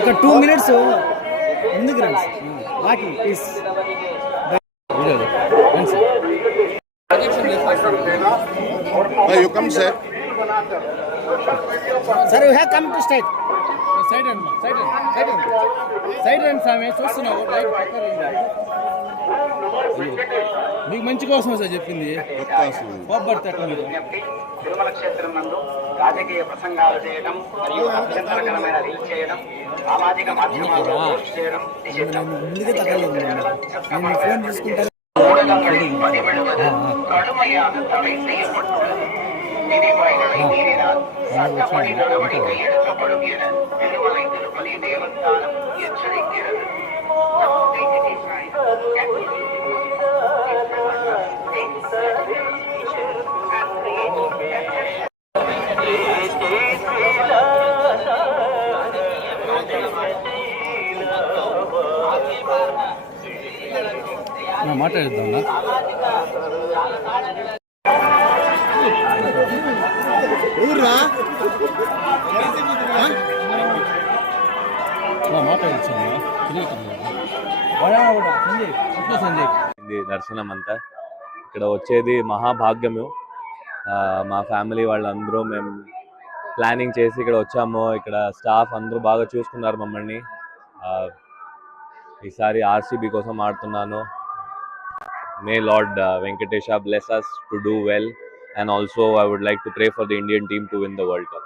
ఒక 2 minutes ముందుకు రండి బాకీ please. You come, sir. Sir, you have come to straight. Side అండి సైడ్ అండి స్వామి చూస్తున్నావు మీకు మంచి కోసం సార్ చెప్పింది తిరుమల క్షేత్రం నందు రాజకీయ ప్రసంగాలు చేయడం మరియు అభ్యంతరకరమైన రీల్ చేయడం సామాజిక మాధ్యమాల్లో పోస్ట్ చేయడం கடுமையாக தடை செய்யப்பட்டுள்ளது. விதிமுறைகளை மீறினால் சட்டப்படி நடவடிக்கை எடுக்கப்படும் என திருமலை திருப்பதி தேவஸ்தானம் எச்சரிக்கிறது. మాట్లాడుతున్నా దర్శనం అంతా ఇక్కడ వచ్చేది మహాభాగ్యము. మా ఫ్యామిలీ వాళ్ళందరూ మేము ప్లానింగ్ చేసి ఇక్కడ వచ్చాము. ఇక్కడ స్టాఫ్ అందరూ బాగా చూసుకున్నారు మమ్మల్ని. ఈసారి ఆర్సీబీ కోసం ఆడుతున్నాను. May Lord Venkatesha bless us to do well, and also I would like to pray for the Indian team to win the World Cup.